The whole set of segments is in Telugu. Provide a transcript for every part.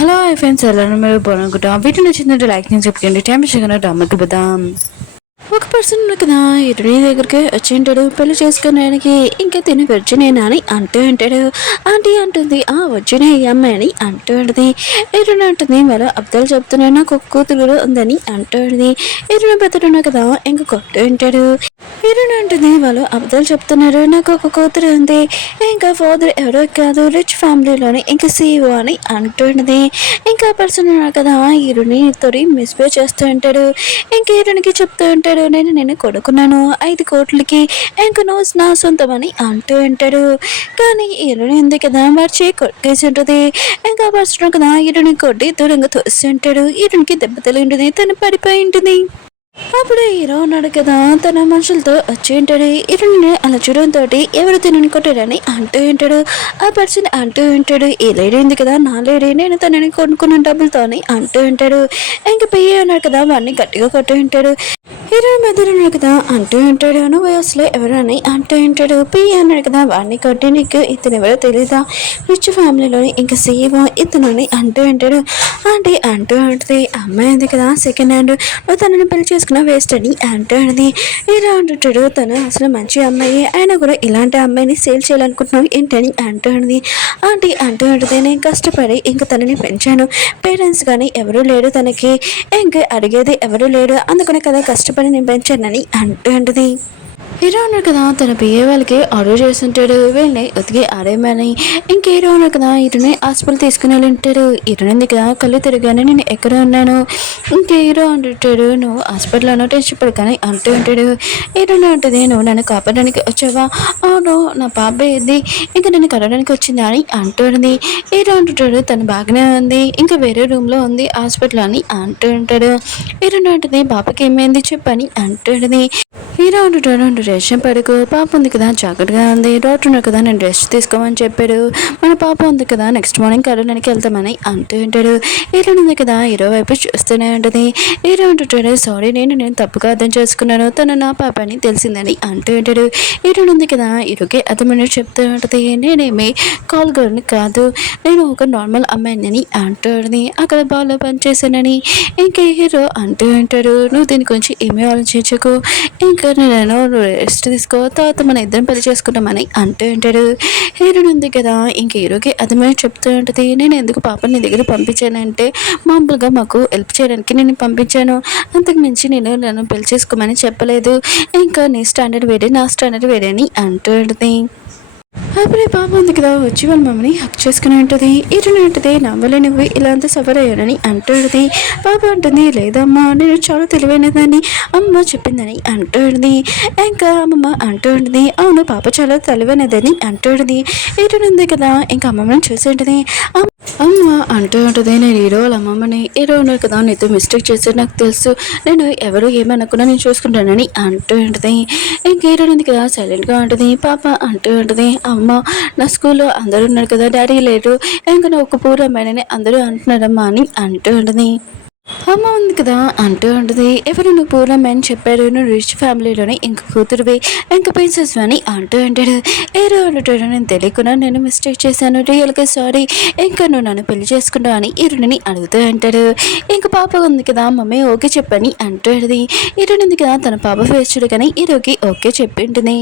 హలో హాయ్ ఫ్రెండ్స్, ఎలా మీరు బాగునుకుంటాం. వీటిని నచ్చిందంటే లైక్ చేసి చెప్పండి. టైం చేయకుండా డ్రామాకి పోదాం. ఒక పర్సన్ కదా ఇతడి దగ్గరికి వచ్చి ఉంటాడు. పెళ్లి చేసుకున్నానికి ఇంకా తిని వచ్చినేనా అని అంటూ ఉంటాడు. ఆంటీ అంటుంది, వచ్చిన ఈ అమ్మాయి అని అంటూ ఉంటుంది. ఎరుణ అంటుంది, మరి అబ్దాలు చెప్తున్నా నాకు ఒక కూతురు ఉందని అంటూ ఉంటుంది. ఎరుణ పెద్దడున్నా కదా ఇంకా కొట్టు ఉంటాడు. ఎరుణ అంటుంది, వాళ్ళు అబద్ధాలు చెప్తున్నారు, నాకు ఒక కూతురు ఉంది, ఇంకా ఫాదర్ ఎవరో కాదు రిచ్ ఫ్యామిలీలోని ఇంకా సీఈఓ అని అంటున్నది. ఇంకా పర్సన్ కదా హీరోని తోటి మిస్బిహేవ్ చేస్తూ ఉంటాడు. ఇంకా హీరోనికి చెప్తూ ఉంటాడు, నేను కొడుకున్నాను 5 కోట్లకి, ఇంకా నువ్వు నా సొంతం అని అంటూ ఉంటాడు. కానీ హీరోని ఉంది కదా మర్చి కొట్టేసి ఉంటుంది. ఇంకా పర్సన్ కదా హీరోని కొట్టి దూరంగా తోసి ఉంటాడు. హీరోనికి దెబ్బ తగిలి ఉంటుంది, తను పడిపోయి ఉంటుంది. అప్పుడు హీరో ఉన్నాడు కదా, తన మనుషులతో వచ్చి ఉంటాడు. హీరోని అలా చూడడంతో ఎవరు తినని కొట్టాడని అంటూ ఉంటాడు. ఆ పర్సన్ అంటూ ఉంటాడు, ఏ లేడీ ఉంది కదా నా లేడీ, నేను తనని కొనుక్కున్న డబ్బులతో అని అంటూ ఉంటాడు. ఇంకా పెయ్యి ఉన్నాడు కదా వాడిని గట్టిగా కొట్టు ఉంటాడు. హీరో మధ్యలో కదా అంటూ ఉంటాడు, నువ్వు అసలు ఎవరని అంటూ ఉంటాడు. పెయ్యి అన్నాడు కదా వాడిని కొట్టి, నీకు ఇతను ఎవరో తెలీదా, రిచ్ ఫ్యామిలీలోని ఇంకా సీఈఓ ఇతను అని అంటూ ఉంటాడు. అంటే అంటూ ఉంటుంది, అమ్మాయి ఉంది కదా సెకండ్ హ్యాండ్, నువ్వు తనని పెళ్లి చేసుకున్న వేస్ట్ అని అంటూ ఉంటుంది. ఇలా అంటుంటాడు, తను అసలు మంచి అమ్మాయి అయినా కూడా ఇలాంటి అమ్మాయిని సేల్ చేయాలనుకుంటున్నావు ఏంటని అంటూ ఉంటుంది. ఆంటీ అంటూ ఉంటుంది, నేను కష్టపడి ఇంకా తనని పెంచాను, పేరెంట్స్ కానీ ఎవరూ లేడు తనకి, ఇంకా అడిగేది ఎవరూ లేడు, అందుకనే కదా కష్టపడి నేను పెంచానని అంటూ ఉంటుంది. హీరో ఉన్నారు కదా తన పిఏ వాళ్ళకి ఆర్డర్ చేస్తుంటాడు, వీళ్ళని ఉతికి ఆడేమని. ఇంక హీరో ఉన్నారు కదా ఇటుని హాస్పిటల్ తీసుకుని వెళ్ళి ఉంటాడు. ఇటునింది కదా కళ్ళు తిరిగానే నేను ఎక్కడ ఉన్నాను. ఇంక హీరో అంటుంటాడు, నువ్వు హాస్పిటల్లో టెన్షన్ పడకని అంటూ ఉంటాడు. హీరోనే ఉంటుంది, నువ్వు నన్ను కాపాడడానికి వచ్చావా, అవును నా పాప ఏది ఇంకా నన్ను కలవడానికి వచ్చిందా అని అంటుంది. హీరో అంటుంటాడు, తను బాగానే ఉంది, ఇంకా వేరే రూమ్లో ఉంది హాస్పిటల్ అని అంటూ ఉంటాడు. హీరోనే ఉంటుంది, పాపకి ఏమైంది చెప్పని అంటుంది. హీరో అంటుంటాడు, రెస్ట్ పడుకో, పాప ఉంది కదా జాగ్రత్తగా ఉంది, డాక్టర్ ఉన్నారు కదా నేను రెస్ట్ తీసుకోమని చెప్పాడు, మన పాప ఉంది కదా నెక్స్ట్ మార్నింగ్ కరోనానికి వెళ్తామని అంటూ ఉంటాడు. హీరో ఉంది కదా హీరో వైపు చూస్తూనే ఉంటుంది. హీరో అంటుంటాడు, సారీ నేను తప్పుగా అర్థం చేసుకున్నాను, తను నా పాప అని తెలిసిందని అంటూ ఉంటాడు. హీరో ఉంది కదా హీరోకి అర్థమని చెప్తూ ఉంటుంది, నేనేమి కాల్ గర్ల్ని కాదు, నేను ఒక నార్మల్ అమ్మాయిని అంటూ ఉంటుంది. అక్కడ బాగా పనిచేశానని ఇంకా హీరో అంటూ ఉంటాడు, నువ్వు దీని గురించి ఏమీ ఆలోచించకు, ఇంకా నేను రెస్ట్ తీసుకో, తర్వాత మన ఇద్దరం పెళ్లి చేసుకుంటామని అంటూ ఉంటాడు. హీరోని ఉంది కదా ఇంక హీరోకి అర్థమై చెప్తూ ఉంటుంది, నేను ఎందుకు పాపని నీ దగ్గర పంపించానంటే మామూలుగా మాకు హెల్ప్ చేయడానికి నేను పంపించాను, అంతకు మించి నన్ను పెళ్లి చేసుకోమని చెప్పలేదు, ఇంకా నీ స్టాండర్డ్ వేరే నా స్టాండర్డ్ వేరే అని అంటూ ఉంటుంది. అప్పుడే పాప ఉంది కదా వచ్చి వాళ్ళ మమ్మల్ని హక్ చేసుకుని ఉంటుంది. ఇటుని ఉంటుంది, నా వల్ల నువ్వు ఇలా అంతా సఫర్ అయ్యానని అంటుంది. పాప అంటుంది, లేదమ్మా నేను చాలా తెలివైనదని అమ్మ చెప్పిందని అంటుంది. ఇంకా అమ్మమ్మ అంటుంది, అవును పాప చాలా తెలివైనదని అంటుంది. ఇటుని ఉంది కదా ఇంకా అమ్మమ్మని చూసి ఉంటుంది. అమ్మ అంటూ ఉంటుంది, నేను హీరో వాళ్ళ అమ్మమ్మని, హీరో ఉన్నారు కదా నీతో మిస్టేక్ చేస్తే నాకు తెలుసు, నేను ఎవరు ఏమనుకున్నా నేను చూసుకుంటానని అంటూ ఉంటుంది. ఇంక హీరో ఉంది కదా సైలెంట్గా ఉంటుంది. పాప అంటూ ఉంటుంది, అమ్మ నా స్కూల్లో అందరూ ఉన్నారు కదా డాడీ లేరు, ఇంకా నా ఒక పూర్ అమ్మాయిని అందరూ అంటున్నారమ్మా అని అంటూ ఉంటుంది. అమ్మ ఉంది కదా అంటూ ఉంటుంది, ఎవరు నువ్వు పూర్ణమని చెప్పారు, నువ్వు రిచ్ ఫ్యామిలీలోనే ఇంక కూతురువి ఇంక ప్రిన్సెస్ అని అంటూ ఉంటాడు. ఏరో అంటాడు, నేను తెలియకుండా నేను మిస్టేక్ చేశాను, రియల్గా సారీ, ఇంకా నువ్వు నన్ను పెళ్లి చేసుకుంటావు అని ఇరుని అడుగుతూ ఉంటాడు. ఇంక పాప ఉంది కదా మమ్మీ ఓకే చెప్పని అంటుంది. ఇరుని ఉంది కదా తన పాప ఫేస్ చూడు కానీ ఇరుకి ఓకే చెప్పి ఉంటుంది.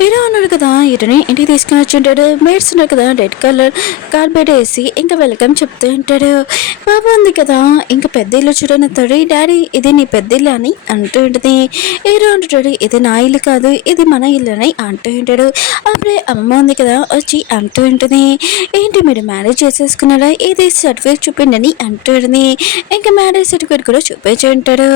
హీరో అన్నాడు కదా ఇరుని ఇంటికి తీసుకుని వచ్చి ఉంటాడు. మేడ్స్ ఉన్నారు కదా రెడ్ కలర్ కార్పెట్ వేసి ఇంకా వెల్కమ్ చెప్తూ ఉంటాడు. పాప ఉంది కదా ఇంకా పెద్ద ఇల్లు చూడనతాడు, డాడీ ఇది నీ పెద్ద ఇల్లు అని అంటూ ఉంటుంది. హీరో అంటాడు, ఇది నా ఇల్లు కాదు ఇది మన ఇల్లు అని అంటూ ఉంటాడు. అప్పుడే అమ్మ ఉంది కదా వచ్చి అంటూ ఉంటుంది, ఏంటి మీరు మ్యారేజ్ చేసేసుకున్నారా, ఇది సర్టిఫికేట్ చూపించండి అంటూ ఉంటుంది. ఇంకా మ్యారేజ్ సర్టిఫికేట్ కూడా చూపించి ఉంటాడు.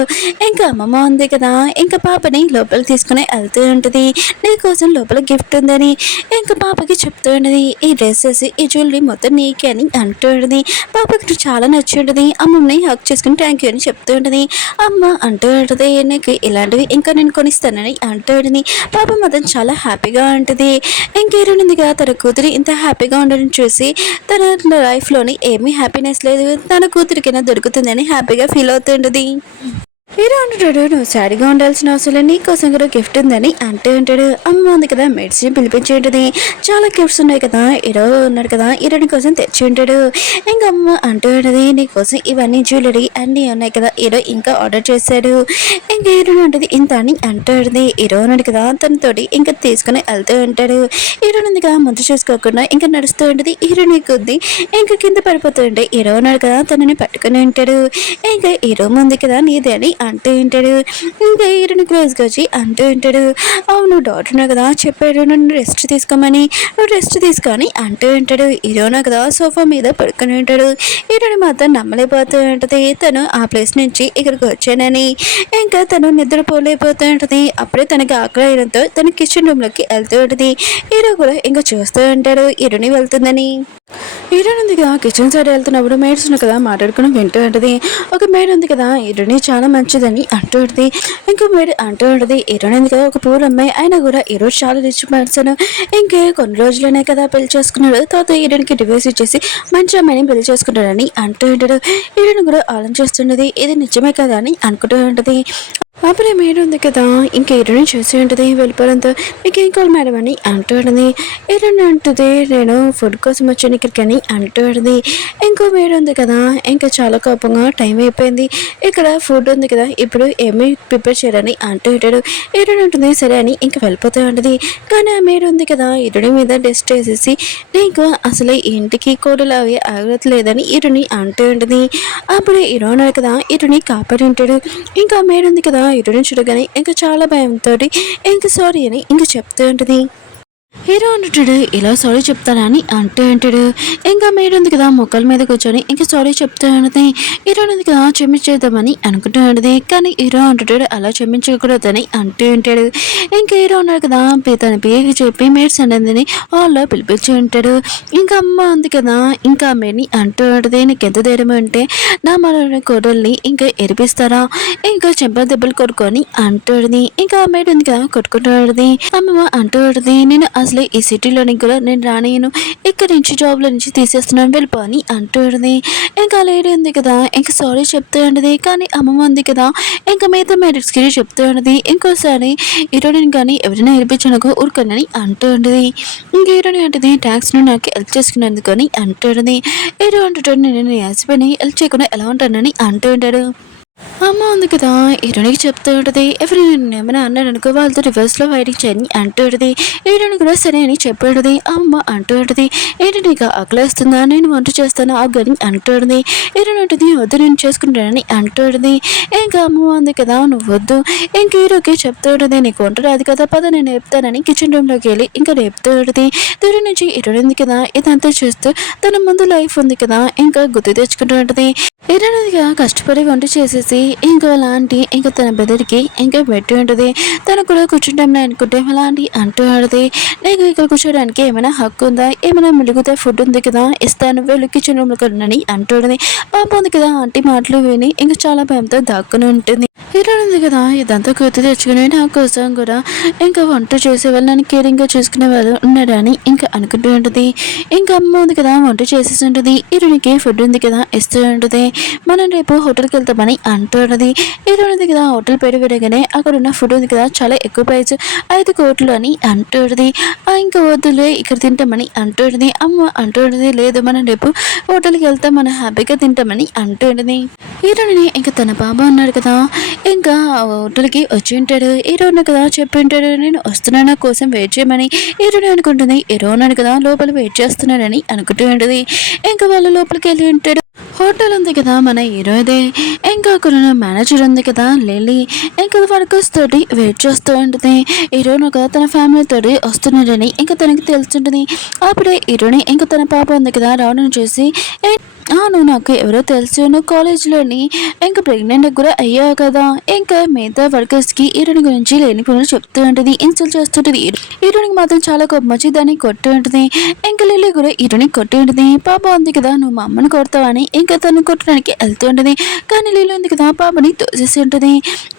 ఇంకా అమ్మమ్మ ఉంది కదా ఇంకా పాపని లోపలికి తీసుకుని వెళ్తూ ఉంటుంది. నీకోసం లోపల గిఫ్ట్ ఉందని ఇంకా పాపకి చెప్తూ ఉంటుంది. ఈ డ్రెస్సెస్ ఈ జ్యువెలరీ మొత్తం నీకే అని అంటూ ఉంటుంది. పాపకి చాలా నచ్చి ఉంటుంది. అమ్మమ్మని హక్ చేసుకుని థ్యాంక్ యూ అని చెప్తూ ఉంటుంది. అమ్మ అంటూ ఉంటుంది, నీకు ఇలాంటివి ఇంకా నేను కొనిస్తానని అంటూ ఉంటుంది. పాప మాత్రం చాలా హ్యాపీగా ఉంటుంది. ఇంకేరుంది కదా తన కూతురి ఇంత హ్యాపీగా ఉండడం చూసి తన లైఫ్లోని ఏమీ హ్యాపీనెస్ లేదు, తన కూతురికైనా దొరుకుతుందని హ్యాపీగా ఫీల్ అవుతుంటుంది. హీరో అంటాడు, నువ్వు సాడీగా ఉండాల్సిన అవసరం లేదు, నీకోసం కూడా గిఫ్ట్ ఉందని అంటూ ఉంటాడు. అమ్మ ఉంది కదా మెడిసి పిలిపించి ఉంటుంది. చాలా గిఫ్ట్స్ ఉన్నాయి కదా, హీరో ఉన్నాడు కదా, హీరోని కోసం తెచ్చి ఉంటాడు. ఇంకా అమ్మ అంటూ ఉంటుంది, నీకోసం ఇవన్నీ జ్యువెలరీ అన్నీ ఉన్నాయి కదా, హీరో ఇంకా ఆర్డర్ చేశాడు. ఇంకా హీరోని ఉంటుంది ఇంత అని అంటూ ఉంటుంది. హీరో ఉన్నాడు కదా, తనతోటి ఇంకా తీసుకుని వెళ్తూ ఉంటాడు. హీరోని ఉంది కదా ముందు చూసుకోకుండా ఇంకా నడుస్తూ ఉంటుంది. హీరోని కొద్ది ఇంకా కింద పడిపోతూ ఉంటే హీరో ఉన్నాడు కదా తనని పట్టుకుని ఉంటాడు. ఇంకా హీరో ముందు కదా నీదే అని అంటూ ఉంటాడు. ఇంకా హీరోని క్లోజ్గా వచ్చి అంటూ ఉంటాడు, అవును డాక్టర్ కదా చెప్పాడు నన్ను రెస్ట్ తీసుకోమని, నువ్వు రెస్ట్ తీసుకొని అంటూ ఉంటాడు. హీరోనా కదా సోఫా మీద పడుకుని ఉంటాడు. హీరోని మాత్రం నమ్మలేకపోతూ ఉంటుంది, తను ఆ ప్లేస్ నుంచి ఇక్కడికి వచ్చానని. ఇంకా తను నిద్రపోలేకపోతూ ఉంటుంది. అప్పుడే తనకి ఆకలి అయినంతో తన కిచెన్ రూమ్లోకి వెళ్తూ ఉంటుంది. హీరో కూడా ఇంకా చూస్తూ ఉంటాడు హీరోని వెళ్తుందని. హీరోయిన్ ఉంది కదా కిచెన్ సైడ్ వెళ్తున్నప్పుడు మేడ్స్ ఉంది కదా మాట్లాడుకుని వింటూ ఉంటుంది. ఒక మేడ్ ఉంది కదా హీరోని చాలా మంచిదని అంటూ ఉంటుంది. ఇంకో మేడ్ అంటూ ఉంటుంది, హీరోయిన్ ఉంది కదా ఒక పూర్ అమ్మాయి అయినా కూడా ఈరోజు చాలా రిచ్ పర్సన్, ఇంకే కొన్ని రోజులనే కదా పెళ్లి చేసుకున్నాడు, తర్వాత హీరోయిన్కి డివోర్స్ ఇచ్చేసి మంచి అమ్మాయిని పెళ్లి చేసుకుంటాడని అంటూ ఉంటాడు. హీరోయిన్ కూడా ఆలోచిస్తున్నది ఇది నిజమే కదా అని అనుకుంటూ ఉంటుంది. అప్పుడే మేడం ఉంది కదా ఇంకా హీరోని చూసి ఉంటుంది. వెళ్ళిపోవడంతో నీకేం కావాలి మేడం అని అంటూ ఉంటుంది. హీరోని అంటుంది, నేను ఫుడ్ కోసం వచ్చాను ఇక్కడికి అని అంటూ ఉంటుంది. ఇంకో మేడం ఉంది కదా ఇంకా చాలా కోపంగా టైం అయిపోయింది, ఇక్కడ ఫుడ్ ఉంది కదా ఇప్పుడు ఏమీ ప్రిపేర్ చేయరని అంటూ ఉంటాడు. హీరోని ఉంటుంది సరే అని ఇంకా వెళ్ళిపోతూ ఉంటుంది. కానీ ఆ మేడం ఉంది కదా హీరోని మీద డస్ట్ వేసేసి నీకు అసలు ఇంటికి కోడలు అవి ఆగట్లేదని హీరోని అంటూ ఉంటుంది. అప్పుడు హీరోని కదా హీరోని కాపాడి ఉంటాడు. ఇంకా మేడం ఉంది కదా హీరోని చూడగానే ఇంకా చాలా భయంతో ఇంకా సారీ అని ఇంకా చెప్తూ ఉంటుంది. హీరో అంటాడు, ఇలా సారీ చెప్తానా అని అంటూ ఉంటాడు. ఇంకా మేడం ఉంది కదా మొక్కల మీద కూర్చొని ఇంకా సారీ చెప్తూ ఉంటుంది. హీరో ఉంది కదా క్షమించేద్దామని అనుకుంటూ ఉంటుంది. కానీ హీరో అంటాడు అలా క్షమించకూడదని అంటూ ఉంటాడు. ఇంకా హీరో ఉన్నాడు కదా తన పేరుకి చెప్పి మేడ్స్ అనేది హాల్లో పిలిపించి ఉంటాడు. ఇంకా అమ్మ ఉంది కదా ఇంకా అమ్మని అంటూ ఉంటుంది, నీకు ఎంత ధైర్యం అంటే నా మన కోడల్ని ఇంకా ఎరిపిస్తారా, ఇంకా చెంప దెబ్బలు కొట్టుకొని అంటుంది. ఇంకా అమ్మాయి ఉంది కదా కొట్టుకుంటూ ఉంటుంది. అమ్మమ్మ అంటూ ఉంటుంది, నేను అసలు ఈ సిటీలోని కూడా నేను రానియను, ఇక్కడి నుంచి జాబ్లో నుంచి తీసేస్తున్నాను వెళ్ళిపో అని అంటుంది. ఇంకా లేడీ ఉంది కదా ఇంకా సారీ చెప్తూ ఉంటుంది. కానీ అమ్మమ్మ ఉంది కదా ఇంకా మిగతా మ్యారేజ్కి చెప్తూ ఉంటుంది, ఇంకోసారి హీరోయిన్ కానీ ఎవరైనా హెల్పించడానికి ఊరుకోనని అంటూ ఉంటుంది. ఇంక హీరోయిన్ అంటుంది ట్యాక్స్ ను నాకు హెల్ప్ చేసుకున్నందుకు అని అంటుంది. హీరో అంటుంటాడు, నేను హస్బెండ్ని హెల్ప్ చేయకుండా ఎలా ఉంటానని అంటూ ఉంటాడు. అమ్మ ఉంది కదా హీరోనికి చెప్తూ ఉంటుంది, ఎవరైనా ఏమైనా అన్నాడు అనుకో వాళ్ళతో రివర్స్లో ఫైటింగ్ చేయని అంటూ ఉంటుంది. హీరోని కూడా సరే అని చెప్పేది. అమ్మ అంటూ ఉంటుంది, ఏంటి నీకు ఆకలేస్తుందా, నేను వంట చేస్తాను ఆ గని అంటూ ఉంటుంది. హీరోని ఉంటుంది, వద్దు నేను చేసుకుంటానని అంటూ ఉంటుంది. ఇంకా అమ్మ ఉంది కదా నువ్వు వద్దు, ఇంక హీరోకి చెప్తూ ఉంటుంది, నీకు వంట రాదు కదా పద నేను నేర్పుతానని కిచెన్ రూమ్లోకి వెళ్ళి ఇంకా నేర్పుతూ ఉంటుంది. దూరం నుంచి హీరోని ఉంది కదా ఇదంతా చూస్తూ తన ముందు లైఫ్ ఉంది కదా ఇంకా గుర్తు తెచ్చుకుంటూ ఉంటుంది. హీరోనిగా కష్టపడి వంట చేసేసి ఇంకా అలాంటి ఇంకా తన బెదరికి ఇంకా పెట్టి ఉంటుంది. తను కూడా కూర్చుంటాం అనుకుంటే అలాంటి అంటూ ఆడితే నీకు ఇక్కడ కూర్చోడానికి ఏమైనా హక్కు ఉందా, ఏమైనా మిలుగుతే ఫుడ్ ఉంది కదా ఇస్తాను వెళ్ళు కిచెన్ రూమ్లో కొనని అంటుంది. పాప ఉంది కదా ఆంటీ మాటలు విని ఇంకా చాలా భయంతో దాక్కుని ఉంటుంది. హీరో ఉంది కదా ఇదంతా గుర్తు తెచ్చుకుని నా కోసం కూడా ఇంకా వంట చేసే వాళ్ళు నన్ను కేరింగ్గా చూసుకునే వాళ్ళు ఉన్నాడని ఇంకా అనుకుంటూ ఉంటుంది. ఇంకా అమ్మ ఉంది కదా వంట చేసేసి ఉంటుంది. హీరోనికి ఫుడ్ ఉంది కదా ఇస్తూ ఉంటుంది. మనం రేపు హోటల్కి వెళ్తామని అంటున్నది. హీరో ఉంది కదా హోటల్ పేరు వినగానే అక్కడ ఉన్న ఫుడ్ ఉంది కదా చాలా ఎక్కువ ప్రైస్ 5 కోట్లు అని అంటుంది. ఇంకా వద్దులే ఇక్కడ తింటామని అంటుంది. అమ్మ అంటుంది, లేదు మనం రేపు హోటల్కి వెళ్తాం మనం హ్యాపీగా తింటామని అంటుంది. హీరోని ఇంకా తన బాబా ఉన్నాడు కదా ఇంకా హోటల్కి వచ్చి ఉంటాడు. హీరోని కదా చెప్పి ఉంటాడు, నేను వస్తున్నాను నా కోసం వెయిట్ చేయమని. హీరోని అనుకుంటుంది, హీరో ఉన్నాడు కదా లోపల వెయిట్ చేస్తున్నాడని అనుకుంటూ ఉంటుంది. ఇంకా వాళ్ళు లోపలికి వెళ్ళి ఉంటాడు. హోటల్ ఉంది కదా మన హీరోదే. ఇంకా అక్కడ మేనేజర్ ఉంది కదా లిల్లీ ఇంకా వర్కర్స్ తోటి వెయిట్ చేస్తూ ఉంటుంది. హీరోను కదా తన ఫ్యామిలీ తోటి వస్తున్నాడని ఇంకా తనకి తెలుసుంటుంది. అప్పుడే హీరోని ఇంకా తన పాప ఉంది కదా రావడం చూసి నువ్వు నాకు ఎవరో తెలుసు, నువ్వు కాలేజ్లోని ఇంకా ప్రెగ్నెంట్ కూడా అయ్యావు కదా. ఇంకా మిగతా వర్కర్స్కి హీరోని గురించి లేని పనులు చెప్తూ ఉంటుంది, ఇన్సల్ట్ చేస్తుంటుంది. హీరోనికి మాత్రం చాలా కోపం వచ్చి దాన్ని కొట్టు ఉంటుంది. ఇంకా లిల్లీ కూడా హీరోని కొట్టి ఉంటుంది. పాప ఉంది కదా నువ్వు మా అమ్మని కొడతావని ఇంకా తను కొట్టడానికి వెళ్తూ ఉంటుంది. కానీ లిల్లీ ఉంది కదా పాపని తోసేసి ఉంటుంది.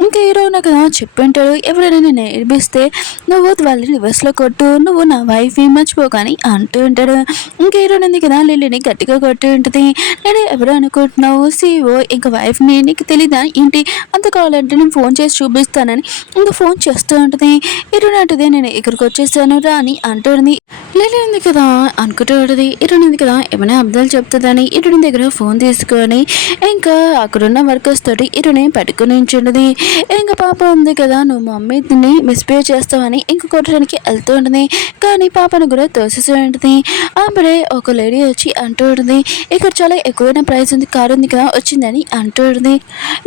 ఇంకా హీరో నాకు కదా చెప్పి ఉంటాడు, ఎవరైనా నేను ఏడిపిస్తే నువ్వు వాళ్ళని రివర్స్లో కొట్టు, నువ్వు నా వైఫ్ మర్చిపోకని అంటూ ఉంటాడు. ఇంకా హీరోని ఉంది కదా లిల్లీని గట్టిగా కొట్టి ఉంటుంది. నేను ఎవరు అనుకుంటున్నావు సీఓ ఇంకా వైఫ్ని నీకు తెలీదా ఏంటి అంత కావాలంటే నేను ఫోన్ చేసి చూపిస్తానని ఇంకా ఫోన్ చేస్తూ ఉంటుంది. ఇరునంటది నేను ఇక్కడికి వచ్చేసాను రా అని అంటుంది. లేలే ఉంది కదా అనుకుంటూ ఉంటుంది. ఇరుని ఉంది కదా ఏమైనా అబ్దాలు చెప్తుందని ఇరుని దగ్గర ఫోన్ తీసుకొని ఇంకా అక్కడున్న వర్కర్స్ తోటి ఇరుని పట్టుకుని ఉంచుంటుంది. ఇంకా పాప ఉంది కదా నువ్వు మమ్మీని మిస్బిహేవ్ చేస్తావని ఇంక కొట్టడానికి వెళ్తూ ఉంటుంది. కానీ పాపను కూడా తోసేసి ఉంటుంది. అప్పుడే ఒక లేడీ వచ్చి అంటూ ఉంటుంది ఇక్కడ చాలా ఎక్కువైన ప్రైస్ ఉంది కారు ఉంది కదా వచ్చిందని అంటూ ఉంటుంది.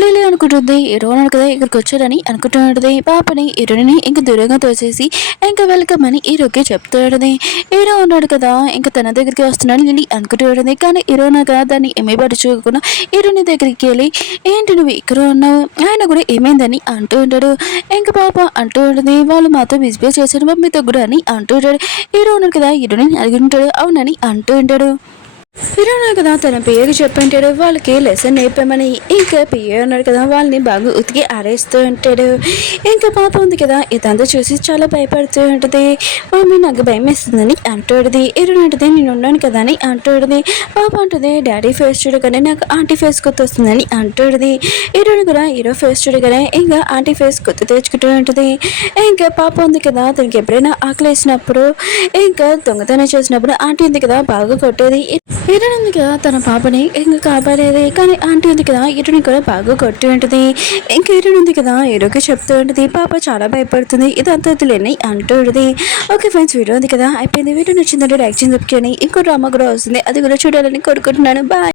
లిలీ అనుకుంటుంది హీరో ఉన్నాడు కదా ఇక్కడికి వచ్చాడని అనుకుంటూ ఉంటుంది. పాపని హీరోని ఇంక దూరంగా తోసేసి ఇంకా వెల్కమ్ అని హీరోకి చెప్తూ ఉంటుంది. హీరో ఉన్నాడు కదా ఇంకా తన దగ్గరికి వస్తున్నాడు లిలీ అనుకుంటూ ఉంటుంది. కానీ హీరో కదా దాన్ని ఏమీ పట్టించుకోకుండా హీరోని దగ్గరికి వెళ్ళి ఏంటి నువ్వు ఇక్కడ ఉన్నావు ఆయన కూడా ఏమైందని అంటూ ఉంటాడు. ఇంకా పాప అంటూ ఉంటుంది వాళ్ళు మాతో మిస్బిహేవ్ చేశారు మమ్మీతో కూడా అని అంటూ ఉంటాడు. హీరో ఉన్నాడు కదా హీరోని అడిగి ఉంటాడు అవునని అంటూ ఉంటాడు. హీరోనే కదా తన పిఏకి చెప్పింటాడు వాళ్ళకి లెసన్ నేర్పామని. ఇంకా పిఏ ఉన్నాడు కదా వాళ్ళని బాగా ఉతికి ఆరేస్తూ ఉంటాడు. ఇంకా పాప ఉంది కదా ఇదంతా చూసి చాలా భయపడుతూ ఉంటుంది. మమ్మీ నాకు భయం వేస్తుందని అంటుంది. హీరోని అంటుంది నేను ఉన్నాను కదా అని అంటుంది. పాప అంటుంది డాడీ ఫేస్ చూడగానే నాకు ఆంటీ ఫేస్ గుర్తు వస్తుందని అంటుంది. హీరోని కూడా హీరో ఫేస్ చూడగానే ఇంకా ఆంటీ ఫేస్ గుర్తు తెచ్చుకుంటూ ఉంటుంది. ఇంకా పాప ఉంది కదా తనకి ఎప్పుడైనా ఆకలి వేసినప్పుడు ఇంకా దొంగతనం చేసినప్పుడు ఆంటీ ఉంది కదా బాగా కొట్టేది. హీరోని ఉంది కదా తన పాపని ఇంకా కాపాడేది. కానీ ఆంటీ ఉంది కదా హీరోని కూడా బాగా కొట్టి ఉంటుంది. ఇంకా హీరోని ఉంది కదా హీరోకి చెప్తూ ఉంటుంది. పాప చాలా భయపడుతుంది ఇదంతా వదిలేని అంటూ ఉంటుంది. ఓకే ఫ్రెండ్స్ వీడియో ఉంది కదా అయిపోయింది. వీడియో నచ్చిందంటే లైక్ చేసి ఇంకో డ్రామా కూడా వస్తుంది అది కూడా చూడాలని కోరుకుంటున్నాను. బాయ్.